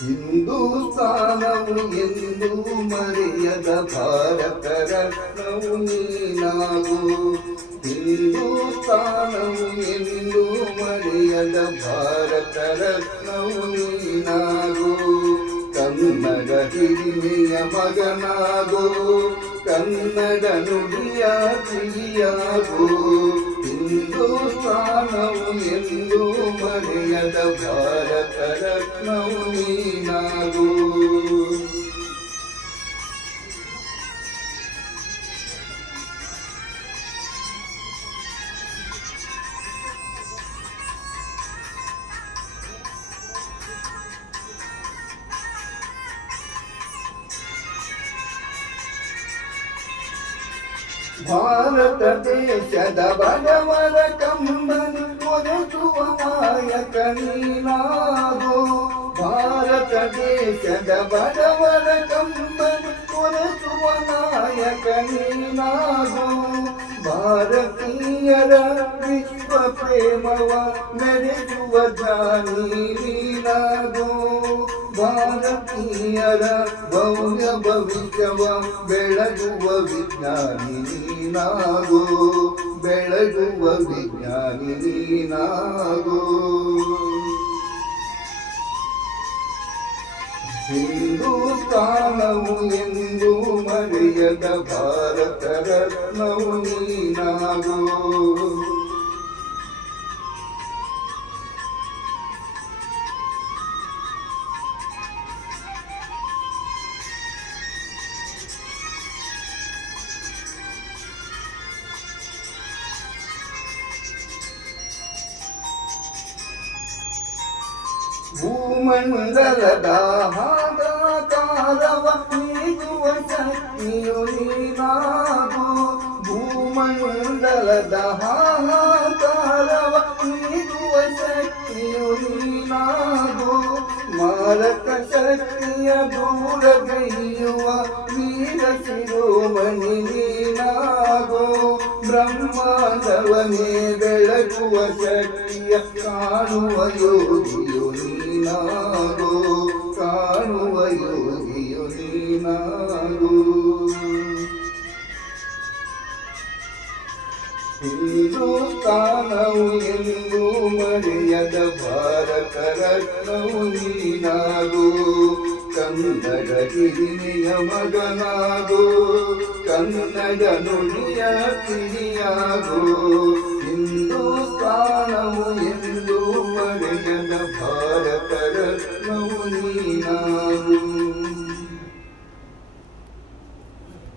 ಹಿಂದೂಸ್ತಾನವು ಎಂದು ಮರೆಯದ ಭಾರತ ರತ್ನವು ನೀನಾಗು. ಹಿಂದೂಸ್ತಾನವು ಎಂದು ಮರೆಯದ ಭಾರತ ರತ್ನವು ನೀನಾಗು. ಕನ್ನಡ ಹಿರಿಮೆಯ ಮಗನಾಗೋ, ಕನ್ನಡ ನುಡಿಯ ಕಿವಿಯಾಗೋ. ಹಿಂದೂಸ್ತಾನವು ಎಂದು ಮರೆಯದ ಭಾರತ ರತ್ನವು ನೀನಾಗೋ. ಭಾರತ ದೇಶದ ಬಡವರ ಕಂಬನಿ ಒರೆಸುವ ನಾಯಕ ನೀನಾಗೋ. ಭಾರತ ದೇಶದ ಬಡವರ ಕಂಬನಿ ಒರೆಸುವ ನಾಯಕ ನೀನಾಗೋ. ಭಾರತೀಯರ ವಿಶ್ವ ಪ್ರೇಮವ ಮೆರೆಸುವ ಜಾನಿ ನೀನಾಗೋ. ಭಾರತೀಯರ ಭವ್ಯ ಭವಿಷ್ಯವ ಬೆಳಗುವ ವಿಜ್ಞಾನಿ ನೀನಾಗೋ. ಬೆಳಗುವ ವಿಜ್ಞಾನಿ ನೀನಾಗೋ. ಹಿಂದೂಸ್ತಾನವು ಎಂದು ಮರೆಯದ ಭಾರತ ರತ್ನವು ನೀನಾಗೋ. ಭೂಮಂಡಲದ ಹಾಗಾಕಾರವ ನೀಗುವ ಶಕ್ತಿಯು ನೀನಾಗೋ. ಭೂಮಂಡಲದ ಹಾಗಾಕಾರವ ನೀಗುವ ಶಕ್ತಿಯು ನೀನಾಗೋ. ಮಾರಕ ಶಕ್ತಿಯ ದೂರಗೈಯುವ ವೀರ ಶಿರೋಮಣಿ ನೀನಾಗೋ. ಬ್ರಹ್ಮಾಂಡವನೇ ಬೆಳಗುವ ಶಕ್ತಿಯ ಕಾಣುವ ಯೋಗಿಯು ನೀನಾಗೋ. ಕಾಣುವ ಯೋಗಿಯು ನೀನಾಗೋ. ಹಿಂದೂಸ್ತಾನವು ಎಂದು ಮರೆಯದ ಭಾರತ ರತ್ನವು ನೀನಾಗೋ. ಕನ್ನಡ ಹಿರಿಮೆಯ ಮಗನಾಗೋ, ಕನ್ನಡ ನುಡಿಯ ಕಿರಿಯಾಗೋ. ಹಿಂದೂಸ್ತಾನವು